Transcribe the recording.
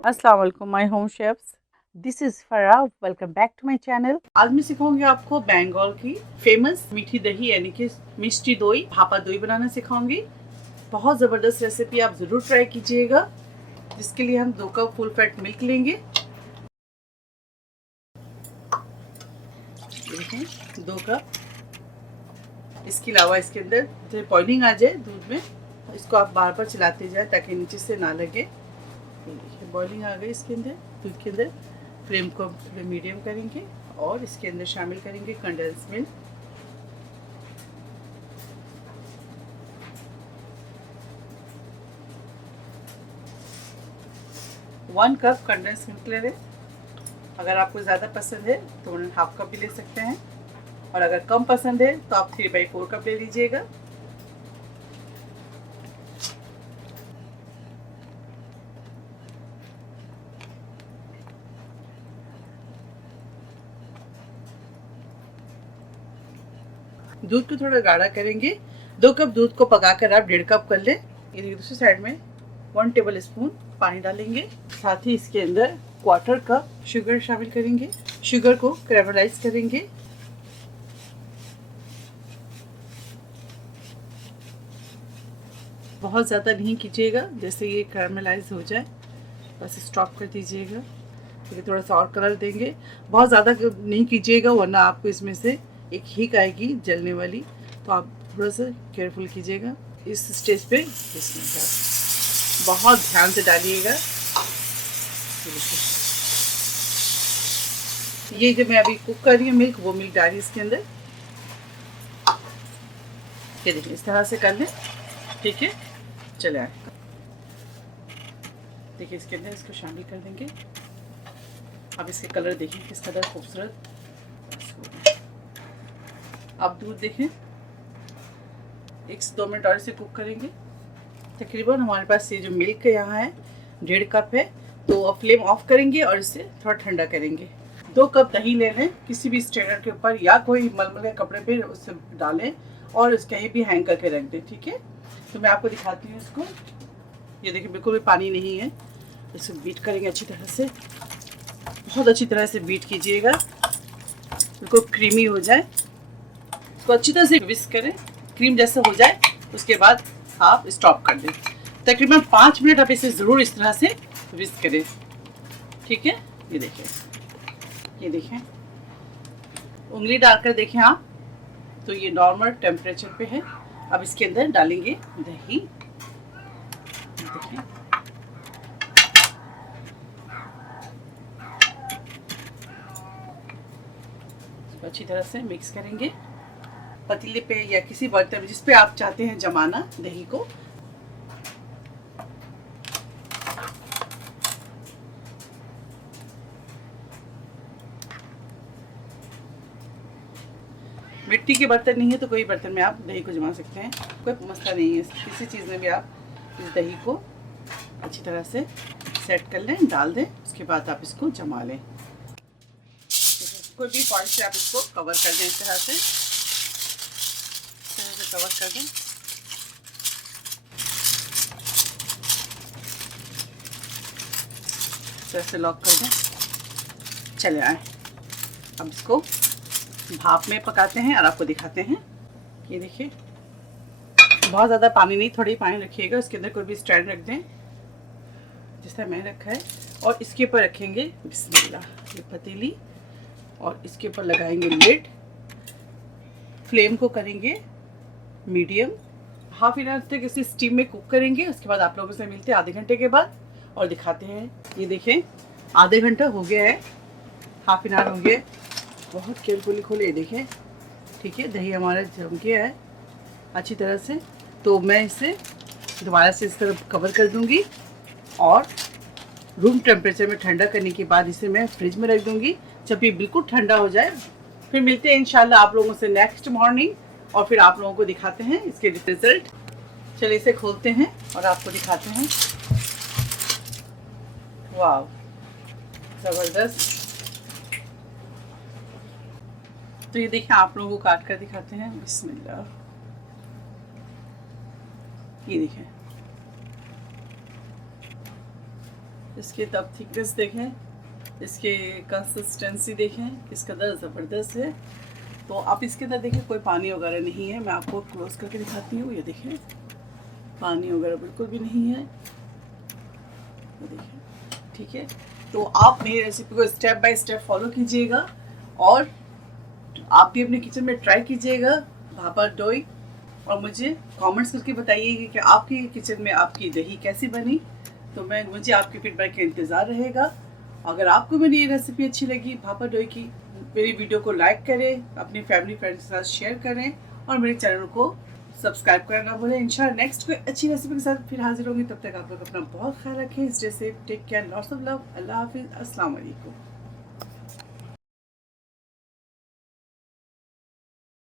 अस्सलाम वालेकुम my home chefs, this is Farah. Welcome back to my channel. आज मैं सिखाऊंगी आपको बंगाल की फेमस मीठी दही यानी कि मिष्टी दोई, भापा दोई बनाना सिखाऊंगी। बहुत ज़बरदस्त रेसिपी, आप ज़रूर ट्राई कीजिएगा। जिसके लिए हम 2 कप फुल फैट मिल्क लेंगे। देखें 2 कप। इसके अलावा इसके अंदर जब बॉइलिंग आ जाए दूध में, इसको आप बार बार चलाते जाए ताकि नीचे से ना लगे। बॉइलिंग आ गई इसके अंदर, दूध के अंदर। फ्लेम को थोड़ा मीडियम करेंगे और इसके अंदर शामिल करेंगे condense milk. One cup condense milk ले लें। अगर आपको ज़्यादा पसंद है तो 1.5 कप भी ले सकते हैं, और अगर कम पसंद है तो आप 3/4 कप ले लीजिएगा। दूध को थोड़ा गाढ़ा करेंगे। 2 कप दूध को पकाकर आप 1.5 कप कर लें। ये दूसरी साइड में 1 टेबल स्पून पानी डालेंगे। साथ ही इसके अंदर 1/4 कप शुगर शामिल करेंगे। शुगर को कैरामलाइज करेंगे। बहुत ज़्यादा नहीं कीजिएगा, जैसे ये कैरामलाइज हो जाए बस स्टॉप कर दीजिएगा। फिर थोड़ा सा और कलर देंगे। बहुत ज़्यादा नहीं कीजिएगा वरना आपको इसमें से एक हीक आएगी जलने वाली, तो आप थोड़ा सा केयरफुल कीजिएगा। इस स्टेज पे इसमें बहुत ध्यान से डालिएगा। ये जो मैं अभी कुक कर रही हूँ मिल्क, वो मिल्क डाली इसके अंदर। ये देखिए इस तरह से कर लें, ठीक है। चले आए, देखिए इसके अंदर इसको शामिल कर देंगे। अब इसके कलर देखिए किस कदर खूबसूरत। अब दूध देखें, 1 से 2 मिनट और इसे कुक करेंगे। तकरीबन हमारे पास ये जो मिल्क यहाँ है 1.5 कप है, तो अब फ्लेम ऑफ करेंगे और इसे थोड़ा ठंडा करेंगे। 2 कप दही ले लें, किसी भी स्ट्रेनर के ऊपर या कोई मलमले कपड़े पे उसे डालें और उसके कहीं भी हैंग करके रख दें, ठीक है। तो मैं आपको दिखाती हूँ इसको। ये देखिए बिल्कुल भी पानी नहीं है। इसे बीट करेंगे अच्छी तरह से, बहुत अच्छी तरह से बीट कीजिएगा, बिल्कुल क्रीमी हो जाए। इसको अच्छी तरह से विस्क करें, क्रीम जैसा हो जाए उसके बाद आप स्टॉप कर दें। तकरीबन 5 मिनट आप इसे ज़रूर इस तरह से विस्क करें, ठीक है। ये देखें, ये देखें, उंगली डालकर देखें आप, तो ये नॉर्मल टेम्परेचर पे है। अब इसके अंदर डालेंगे दही। देखें, इसको अच्छी तरह से मिक्स करेंगे पतीले पे या किसी बर्तन में जिस पे आप चाहते हैं जमाना दही को। मिट्टी के बर्तन नहीं है तो कोई बर्तन में आप दही को जमा सकते हैं, कोई मसला नहीं है। किसी चीज़ में भी आप इस दही को अच्छी तरह से सेट कर लें, डाल दें, उसके बाद आप इसको जमा लें। कोई भी पॉइंट से आप इसको कवर कर दें, इस तरह से कवर कर दें। इस तरह से लॉक कर दें। चले आए, अब इसको भाप में पकाते हैं और आपको दिखाते हैं। ये देखिए बहुत ज़्यादा पानी नहीं, थोड़ी पानी रखिएगा। इसके अंदर कोई भी स्टैंड रख दें जिस तरह मैंने रखा है, और इसके ऊपर रखेंगे बिस्मिल्लाह ये पतीली, और इसके ऊपर लगाएंगे लिड। फ्लेम को करेंगे मीडियम। हाफ एन आवर तक इसे स्टीम में कुक करेंगे। उसके बाद आप लोगों से मिलते हैं आधे घंटे के बाद और दिखाते हैं। ये देखें आधे घंटा हो गया है, हाफ एन आवर हो गया। बहुत केयरफुली खोले, ये देखें, ठीक है। दही हमारा जम गया है अच्छी तरह से। तो मैं इसे दोबारा से इस तरह कवर कर दूंगी और रूम टेम्परेचर में ठंडा करने के बाद इसे मैं फ्रिज में रख दूंगी। जब ये बिल्कुल ठंडा हो जाए फिर मिलते हैं इंशाल्लाह आप लोगों से नेक्स्ट मॉर्निंग, और फिर आप लोगों को दिखाते हैं इसके रिजल्ट। चलिए इसे खोलते हैं और आपको दिखाते हैं। वाह ज़बरदस्त। तो ये देखिए आप लोगों को काट कर दिखाते हैं। बिस्मिल्लाह, ये देखिए इसके तब थिकनेस देखें, इसके कंसिस्टेंसी देखें, किस कदर ज़बरदस्त है। तो आप इसके अंदर देखें कोई पानी वगैरह नहीं है। मैं आपको क्लोज करके दिखाती हूँ। ये देखें, पानी वगैरह बिल्कुल भी नहीं है। ये देखें, ठीक है। तो आप मेरी रेसिपी को स्टेप बाय स्टेप फॉलो कीजिएगा और आप भी अपने किचन में ट्राई कीजिएगा भापा डोई, और मुझे कमेंट्स करके बताइएगा कि आपके किचन में आपकी दही कैसी बनी। तो मुझे आपके फीडबैक का इंतज़ार रहेगा। अगर आपको मेरी ये रेसिपी अच्छी लगी भापा डोई की, मेरी वीडियो को लाइक करें, अपनी फैमिली फ्रेंड्स के साथ शेयर करें और मेरे चैनल को सब्सक्राइब करना भूलें। इंशाल्लाह नेक्स्ट कोई अच्छी रेसिपी के साथ फिर हाजिर होंगी। तब तक आप लोग अपना बहुत ख्याल रखें। Stay safe, take care, lots of love. Allah हाफिज़, अस्सलाम वालेकुम।